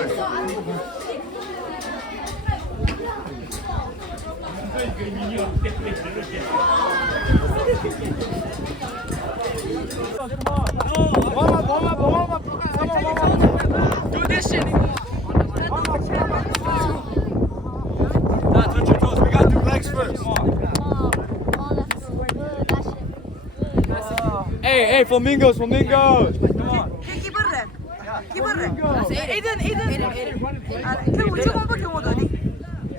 Do this shit. Hey, flamingos. Come on. كي برا ايدن 그 원주 공부 경우도 어디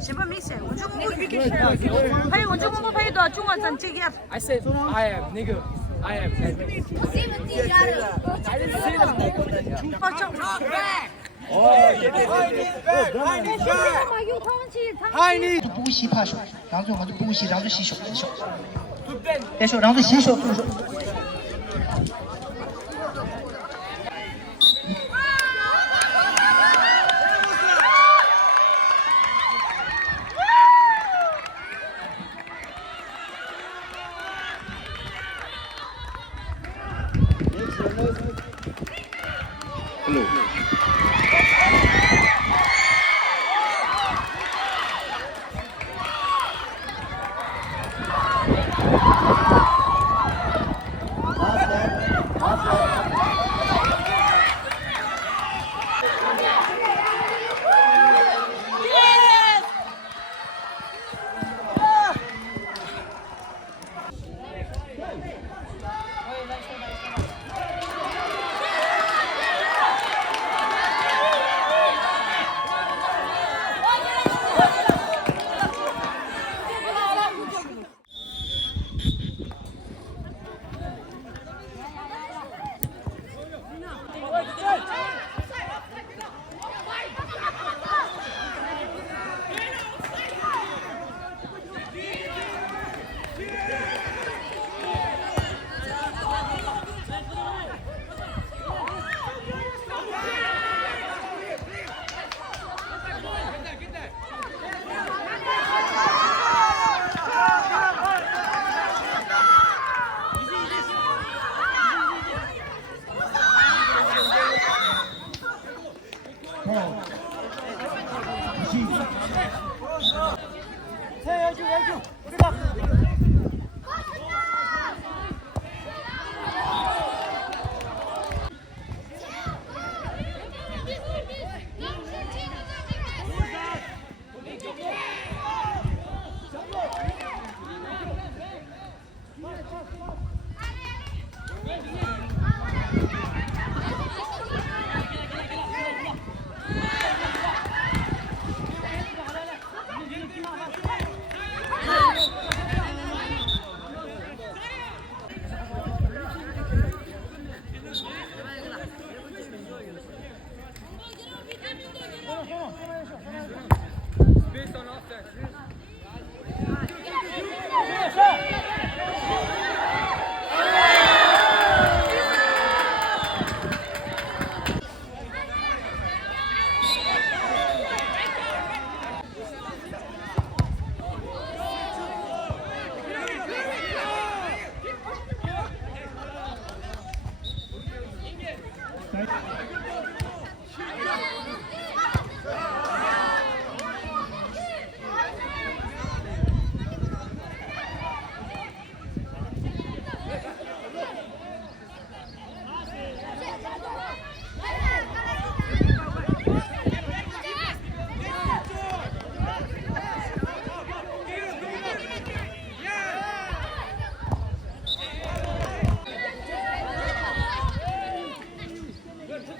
신발 미세 원주 공부 파이 원주 공부 파이도 중간 점 찍이야 I said I am, nigga. I am. 박정 하이니不洗怕手，然后就不洗，然后就洗手，别手，然后就洗手，动手。 Good.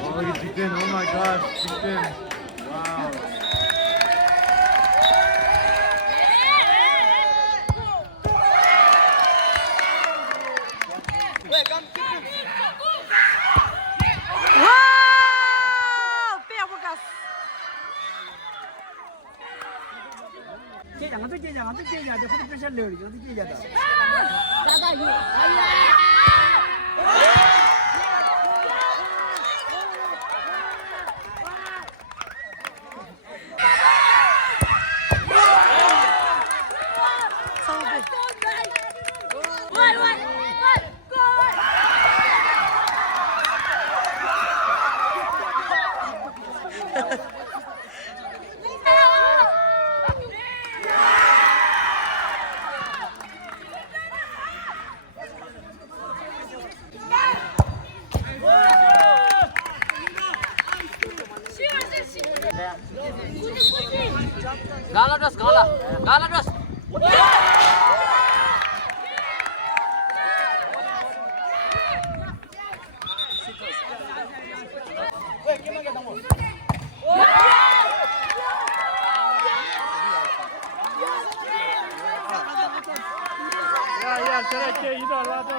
Oh, look at Jikden. Oh my gosh, Jikden. Wow. 와우! 빼고 갔어. Gala dress, gala. Gala dress. Ya, será ido al lado.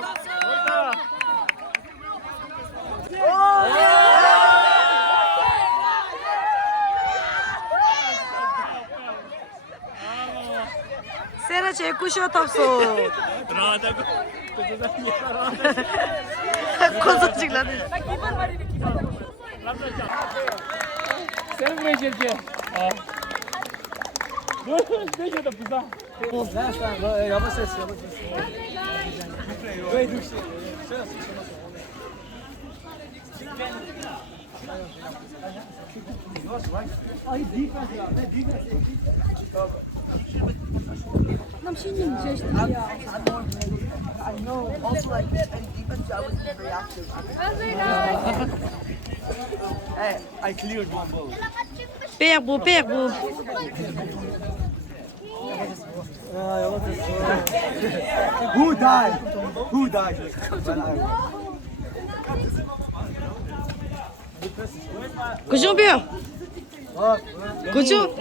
세라 제일 꾸시어 탑소. Rahatladım. 콘서트 찍라네. Sen mi çekiyor? Dur, ne kadar güzel. Yavaş ses, yavaş ses. Böyle dur. Ay, defense ya. Ne defense? Nam 신님 제시. I know. Also, like, in defense, I wasn't very active. Hey, I cleared one ball. 빼고 빼고. who died? Who died? When I won. 그죠 빼. 그죠?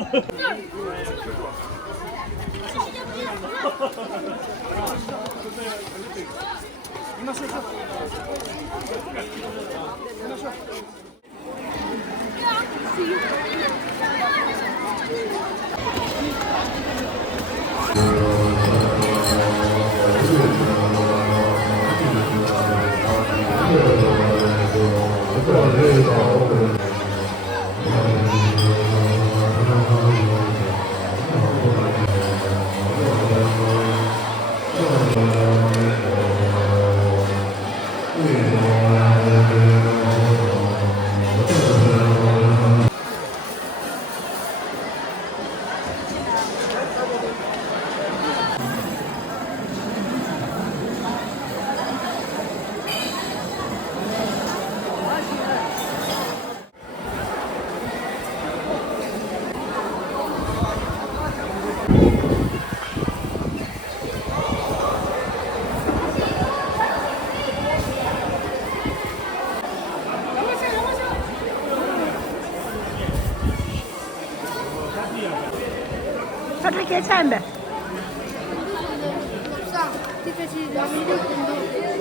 이제 괜찮은데.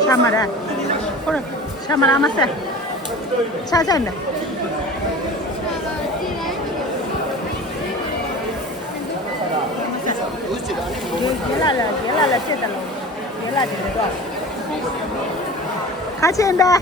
샤마라. 그래. 샤마라 맞어. 찾았네. 얘라라 쨌다. 얘라 쨌다. 같이 한다.